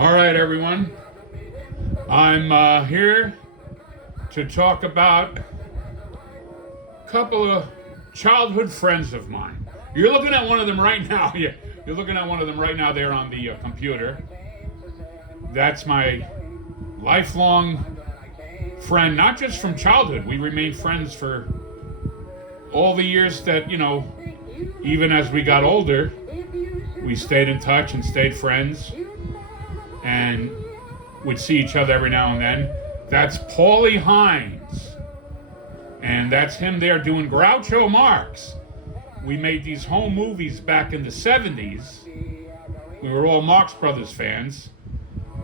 All right, everyone. I'm here to talk about a couple of childhood friends of mine. You're looking at one of them right now. You're looking at one of them right now there on the computer. That's my lifelong friend, not just from childhood. We remained friends for all the years that, even as we got older, we stayed in touch and stayed friends and would see each other every now and then. That's Paulie Hines. And that's him there doing Groucho Marx. We made these home movies back in the 70s. We were all Marx Brothers fans.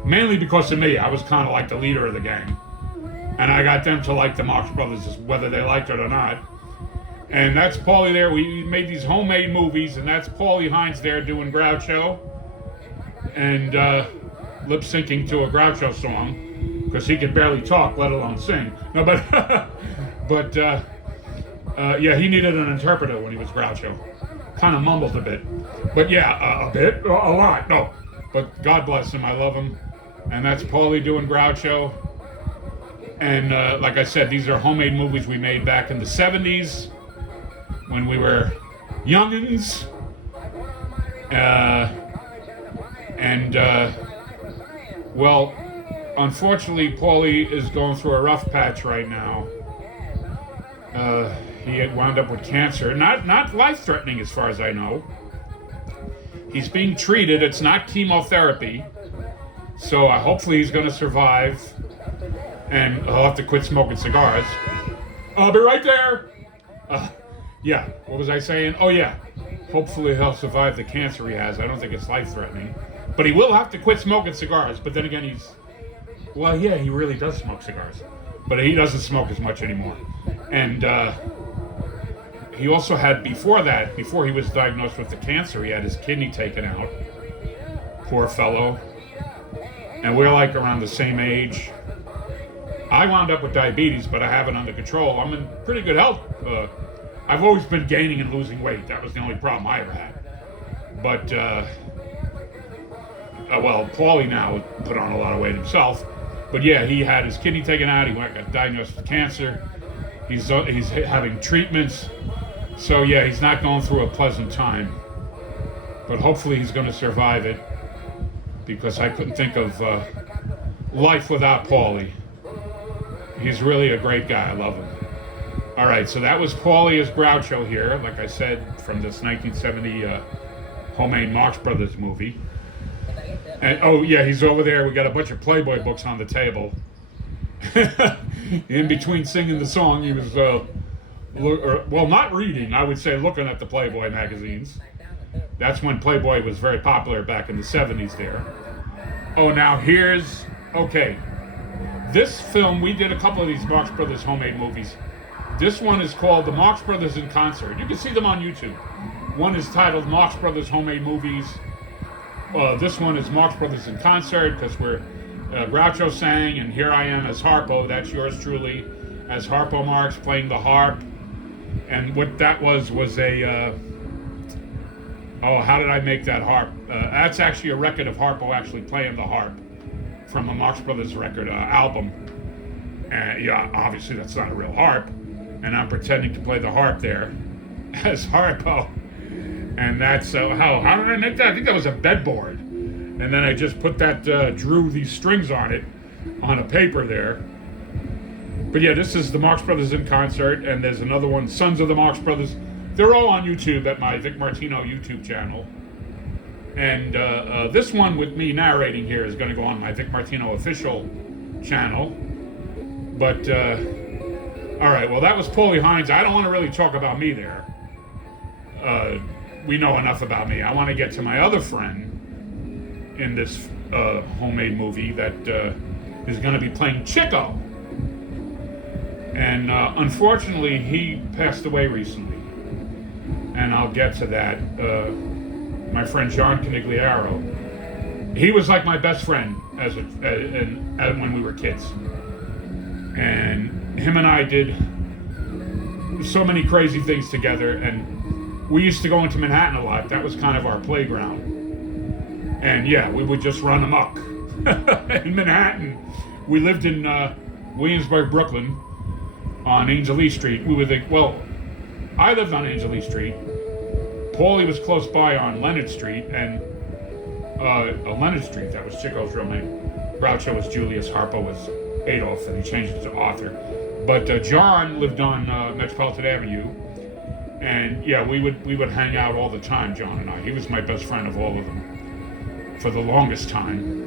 Mainly because of me. I was kind of like the leader of the gang. And I got them to like the Marx Brothers, whether they liked it or not. And that's Paulie there. We made these homemade movies, and that's Paulie Hines there doing Groucho. And lip syncing to a Groucho song, because he could barely talk, let alone sing. No, but yeah, he needed an interpreter when he was Groucho. Kind of mumbled a bit, but yeah, a bit, a lot. No, but God bless him, I love him. And that's Paulie doing Groucho. And like I said, these are homemade movies we made back in the 70s when we were youngins. Well, unfortunately, Paulie is going through a rough patch right now. He had wound up with cancer. Not life-threatening as far as I know. He's being treated. It's not chemotherapy. So hopefully he's going to survive. And he'll have to quit smoking cigars. I'll be right there. Yeah, what was I saying? Oh, yeah. Hopefully he'll survive the cancer he has. I don't think it's life-threatening. But he will have to quit smoking cigars. But then again, he really does smoke cigars. But he doesn't smoke as much anymore. And he also had, before he was diagnosed with the cancer, he had his kidney taken out. Poor fellow. And we're like around the same age. I wound up with diabetes, but I have it under control. I'm in pretty good health. I've always been gaining and losing weight. That was the only problem I ever had. But, well, Paulie now put on a lot of weight himself. But yeah, he had his kidney taken out. He got diagnosed with cancer. He's having treatments. So yeah, he's not going through a pleasant time. But hopefully he's going to survive it, because I couldn't think of life without Paulie. He's really a great guy. I love him. All right, so that was Paulie as Groucho here, like I said, from this 1970 homemade Marx Brothers movie. And oh yeah, he's over there. We got a bunch of Playboy books on the table. In between singing the song, he was not reading. I would say looking at the Playboy magazines. That's when Playboy was very popular back in the 70s there. Oh, now okay. This film, we did a couple of these Marx Brothers homemade movies. This one is called The Marx Brothers in Concert. You can see them on YouTube. One is titled Marx Brothers Homemade Movies. This one is Marx Brothers in Concert, because we're Groucho sang, and here I am as Harpo, that's yours truly, as Harpo Marx playing the harp. And what that was a, how did I make that harp? That's actually a record of Harpo actually playing the harp from a Marx Brothers record album. And yeah, obviously that's not a real harp. And I'm pretending to play the harp there as Harpo. And that's how did I make that? I think that was a bedboard. And then I just put that, drew these strings on it, on a paper there. But yeah, this is the Marx Brothers in Concert, and there's another one, Sons of the Marx Brothers. They're all on YouTube at my Vic Martino YouTube channel. And this one with me narrating here is going to go on my Vic Martino official channel. But, all right, well, that was Paulie Hines. I don't want to really talk about me there. We know enough about me. I want to get to my other friend in this homemade movie that is going to be playing Chico. And unfortunately, he passed away recently. And I'll get to that. My friend John Canigliaro. He was like my best friend when we were kids. And him and I did so many crazy things together. And we used to go into Manhattan a lot. That was kind of our playground. And yeah, we would just run amok. in Manhattan. We lived in Williamsburg, Brooklyn, on Angel Lee Street. I lived on Angel Lee Street. Paulie was close by on Leonard Street, and Leonard Street, that was Chico's real name. Groucho was Julius, Harpo was Adolf, and he changed it to Arthur. But John lived on Metropolitan Avenue, and yeah, we would hang out all the time, John and I. He was my best friend of all of them for the longest time.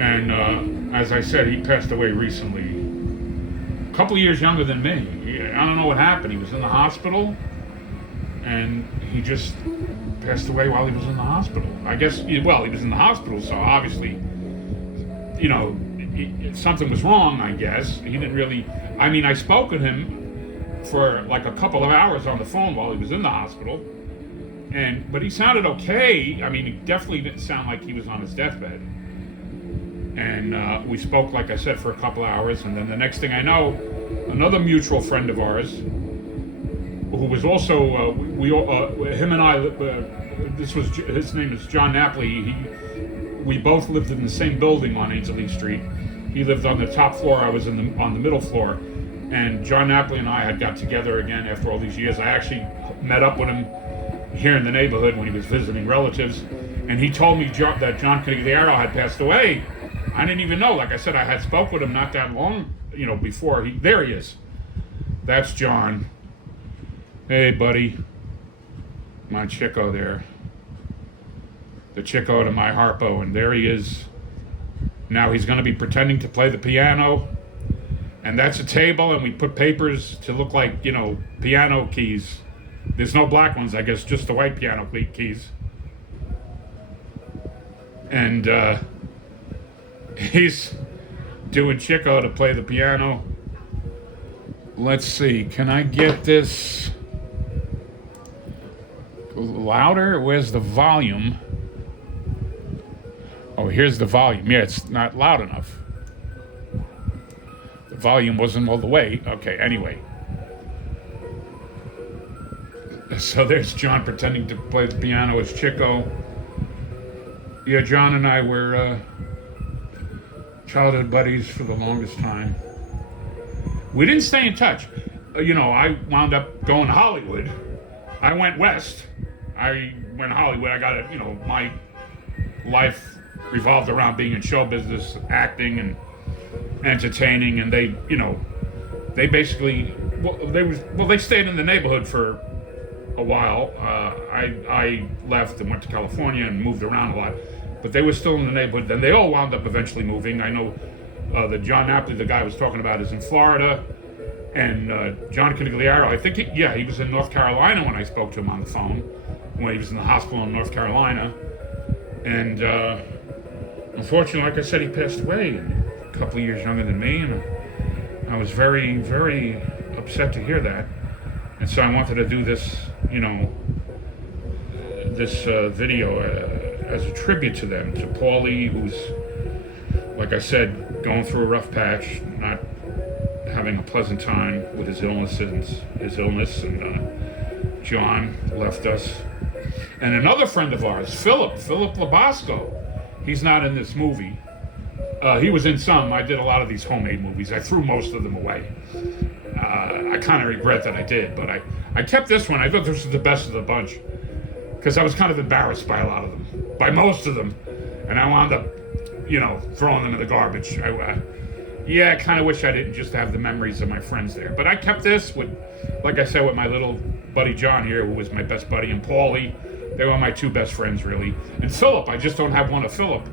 And as I said, he passed away recently. A couple of years younger than me. I don't know what happened. He was in the hospital, and he just passed away while he was in the hospital. I guess, well, he was in the hospital, so obviously, you know, something was wrong, I guess. He didn't really, I mean, I spoke with him for like a couple of hours on the phone while he was in the hospital, but he sounded okay. I mean, he definitely didn't sound like he was on his deathbed. And we spoke, like I said, for a couple of hours, and then the next thing I know, another mutual friend of ours, who was also, him and I, his name is John Napoli. We both lived in the same building on Angel Lee Street. He lived on the top floor, I was on the middle floor. And John Napoli and I had got together again after all these years. I actually met up with him here in the neighborhood when he was visiting relatives. And he told me that John Conigliaro had passed away. I didn't even know. Like I said, I had spoke with him not that long, before. There he is. That's John. Hey, buddy. My Chico there. The Chico to my Harpo. And there he is. Now he's going to be pretending to play the piano. And that's a table, and we put papers to look like, piano keys. There's no black ones, I guess, just the white piano keys. And he's doing Chico to play the piano. Let's see, can I get this louder? Where's the volume? Oh, here's the volume. Yeah, it's not loud enough. The volume wasn't all the way. Okay, anyway. So there's John pretending to play the piano as Chico. Yeah, John and I were childhood buddies for the longest time. We didn't stay in touch. I wound up going to Hollywood. I went west. I went to Hollywood. I got my life revolved around being in show business, acting and entertaining, and they basically, they stayed in the neighborhood for a while. I left and went to California and moved around a lot, but they were still in the neighborhood. Then they all wound up eventually moving. I know the John Napoli, the guy I was talking about, is in Florida, and John Conigliaro, I think he was in North Carolina when I spoke to him on the phone, when he was in the hospital in North Carolina. And unfortunately, like I said, he passed away a couple of years younger than me, and I was very, very upset to hear that. And so I wanted to do this, this video as a tribute to them, to Paulie, who's, like I said, going through a rough patch, not having a pleasant time with his illness, and John left us. And another friend of ours, Philip Labasco. He's not in this movie. He was in some. I did a lot of these homemade movies. I threw most of them away. I kind of regret that I did, but I kept this one. I thought this was the best of the bunch because I was kind of embarrassed by a lot of them, by most of them, and I wound up, throwing them in the garbage. I kind of wish I didn't just have the memories of my friends there. But I kept this with, like I said, with my little buddy John here, who was my best buddy, and Paulie. They were my two best friends, really. And Philip, I just don't have one of Philip.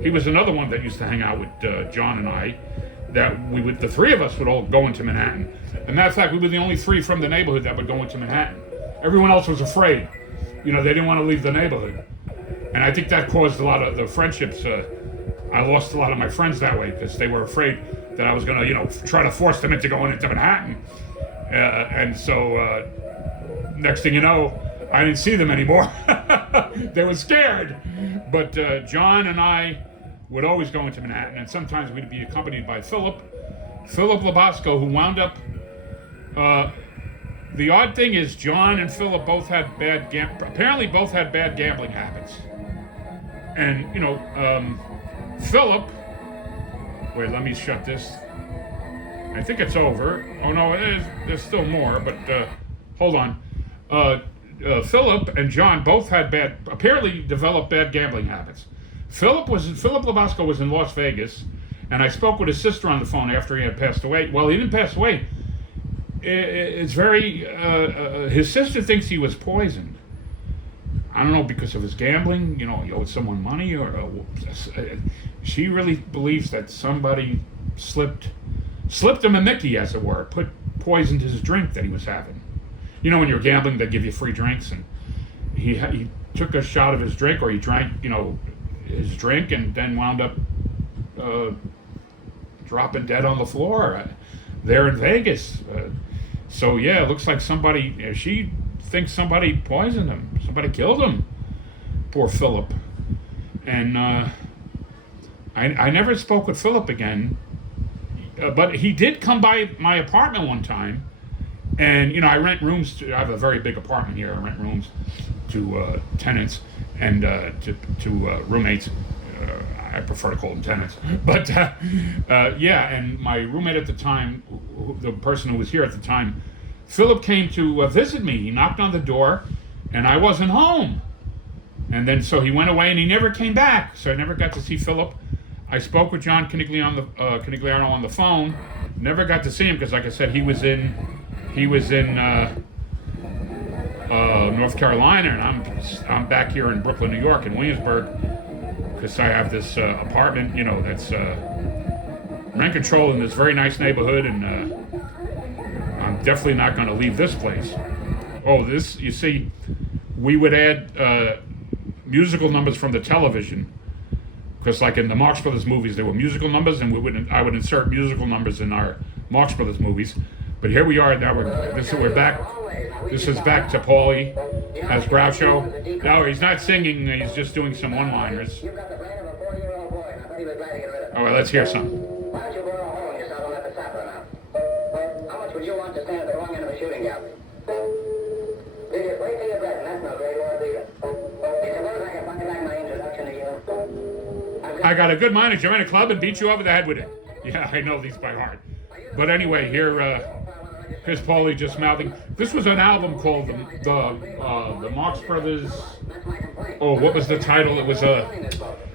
He was another one that used to hang out with John and I, that the three of us would all go into Manhattan. And matter of fact, we were the only three from the neighborhood that would go into Manhattan. Everyone else was afraid. They didn't want to leave the neighborhood. And I think that caused a lot of the friendships. I lost a lot of my friends that way because they were afraid that I was going to, try to force them into going into Manhattan. And so next thing you know, I didn't see them anymore. They were scared. But John and I would always go into Manhattan, and sometimes we'd be accompanied by Philip Labasco, who wound up. The odd thing is, John and Philip both had apparently both had bad gambling habits. And Philip, wait, let me shut this. I think it's over. Oh no, it is. There's still more, but hold on. Philip and John both had apparently developed bad gambling habits. Philip Labasco was in Las Vegas, and I spoke with his sister on the phone after he had passed away. Well, he didn't pass away. It's very. His sister thinks he was poisoned. I don't know, because of his gambling. You know, he owed someone money, or she really believes that somebody slipped him a Mickey, as it were, poisoned his drink that he was having. You know, when you're gambling, they give you free drinks, and he took a shot of his drink, or he drank, his drink, and then wound up dropping dead on the floor there in Vegas. So yeah, it looks like she thinks somebody poisoned him. Somebody killed him. Poor Philip. And I never spoke with Philip again. But he did come by my apartment one time. And, I rent rooms. I have a very big apartment here. I rent rooms to tenants and to roommates. I prefer to call them tenants. But, yeah, and my roommate at the time, the person who was here at the time, Philip came to visit me. He knocked on the door, and I wasn't home. And then so he went away, and he never came back. So I never got to see Philip. I spoke with John Canigliano on the phone. Never got to see him because, like I said, he was in North Carolina, and I'm back here in Brooklyn, New York, in Williamsburg, because I have this apartment, that's rent control in this very nice neighborhood, and I'm definitely not going to leave this place. Oh, this, you see, we would add musical numbers from the television, because like in the Marx Brothers movies, there were musical numbers, and I would insert musical numbers in our Marx Brothers movies. But here we are now. We're back. This is back to Paulie as Groucho. No, he's not singing. He's just doing some one-liners. All right, let's hear some. Why don't you go home and yourself and let the sapper now? How much would you want to stand at the wrong end of a shooting gallery? Did you wait till you're present? That's no great Lord either. You suppose I can find back my introduction to you? I got a good mind to join a club and beat you over the head with it. Yeah, I know these by heart. But anyway, here's Paulie just mouthing. This was an album called the Marx Brothers. Oh, what was the title? It was a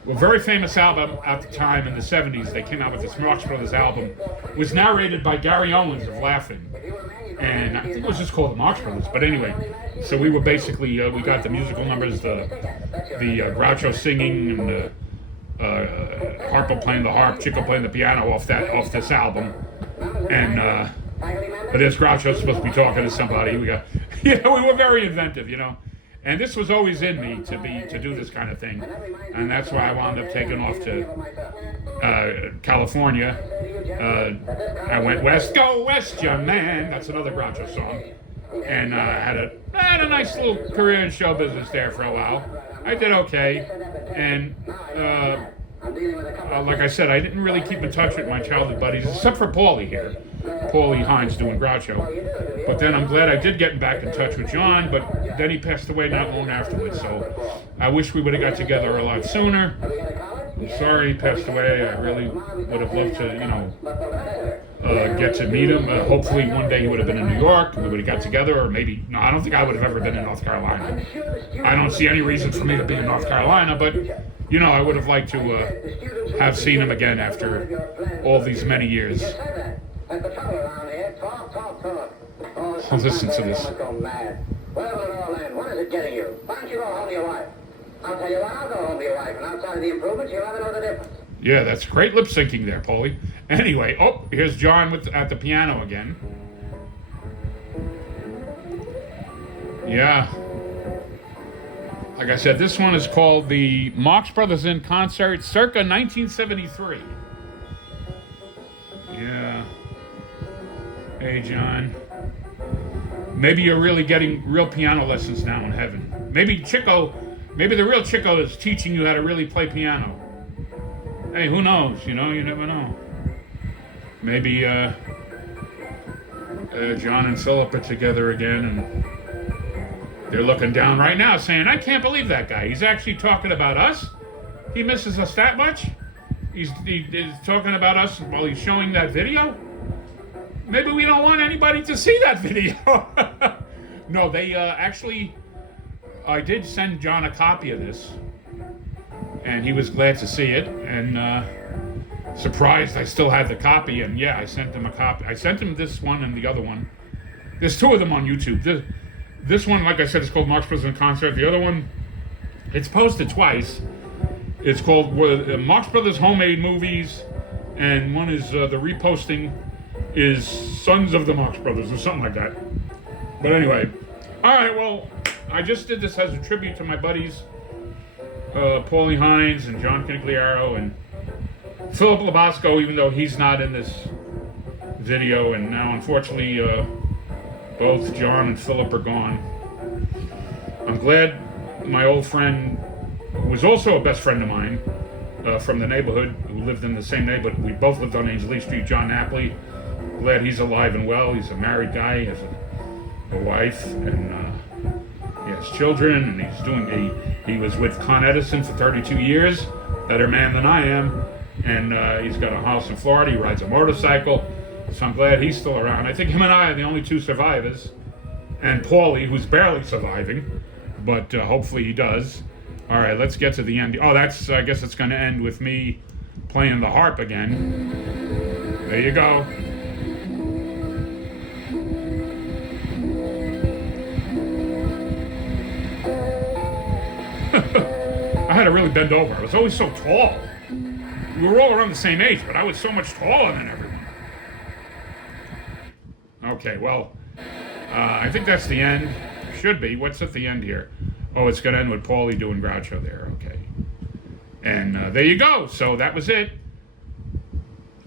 very famous album at the time in the 70s. They came out with this Marx Brothers album. It was narrated by Gary Owens of Laughing. And I think it was just called the Marx Brothers. But anyway, so we were basically, we got the musical numbers, the Groucho singing, and the Harpo playing the harp, Chico playing the piano off this album. And but as Groucho's supposed to be talking to somebody, we were very inventive, And this was always in me to do this kind of thing, and that's why I wound up taking off to California. I went west, go west, young man. That's another Groucho song, and had a nice little career in show business there for a while. I did okay, and like I said, I didn't really keep in touch with my childhood buddies, except for Paulie here. Paulie Hines doing Groucho. But then I'm glad I did get back in touch with John, but then he passed away not long afterwards, so I wish we would have got together a lot sooner. I'm sorry he passed away. I really would have loved to, get to meet him. Hopefully one day he would have been in New York, and we would have got together, or maybe, no, I don't think I would have ever been in North Carolina. I don't see any reason for me to be in North Carolina, but, I would have liked to have seen him again after all these many years. Listen to this. What is it getting you? Why don't you go home to your wife? I'll tell you what, I'll go home to your wife, and outside of the improvements, you'll never know the difference. Yeah, that's great lip syncing there, Paulie. Anyway, here's John at the piano again. Yeah. Like I said, this one is called the Marx Brothers in Concert, circa 1973. Yeah. Hey, John. Maybe you're really getting real piano lessons now in heaven. Maybe the real Chico is teaching you how to really play piano. Hey, who knows? You never know. Maybe John and Philip are together again, and they're looking down right now saying, I can't believe that guy. He's actually talking about us? He misses us that much? he's talking about us while he's showing that video. Maybe we don't want anybody to see that video. No, they actually, I did send John a copy of this, and he was glad to see it, and surprised I still had the copy. And yeah, I sent him a copy. I sent him this one and the other one. There's two of them on YouTube. This one, like I said, is called Marx Brothers in Concert. The other one, it's posted twice. It's called Marx Brothers Homemade Movies, and one is the reposting is Sons of the Marx Brothers or something like that. But anyway, all right. Well, I just did this as a tribute to my buddies, Paulie Hines and John Canigliaro and Philip Labasco, even though he's not in this video. And now, unfortunately, both John and Philip are gone. I'm glad my old friend, who was also a best friend of mine from the neighborhood, who lived in the same neighborhood. We both lived on Angel Street, John Napoli. Glad he's alive and well. He's a married guy, he has a wife, and he has children, and he's doing he was with Con Edison for 32 years, better man than I am, and he's got a house in Florida. He rides a motorcycle, so I'm glad he's still around. I think him and I are the only two survivors, and Paulie, who's barely surviving, but hopefully he does. All right, let's get to the end. Oh, I guess it's going to end with me playing the harp again. There you go. I had to really bend over. I was always so tall. We were all around the same age, but I was so much taller than everyone. Okay, well, I think that's the end. Should be. What's at the end here? Oh, it's going to end with Paulie doing Groucho there. Okay. And there you go. So that was it.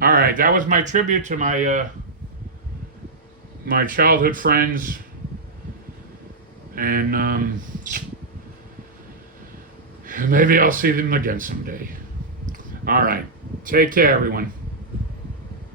All right, that was my tribute to my my childhood friends. And maybe I'll see them again someday. All right. Take care, everyone.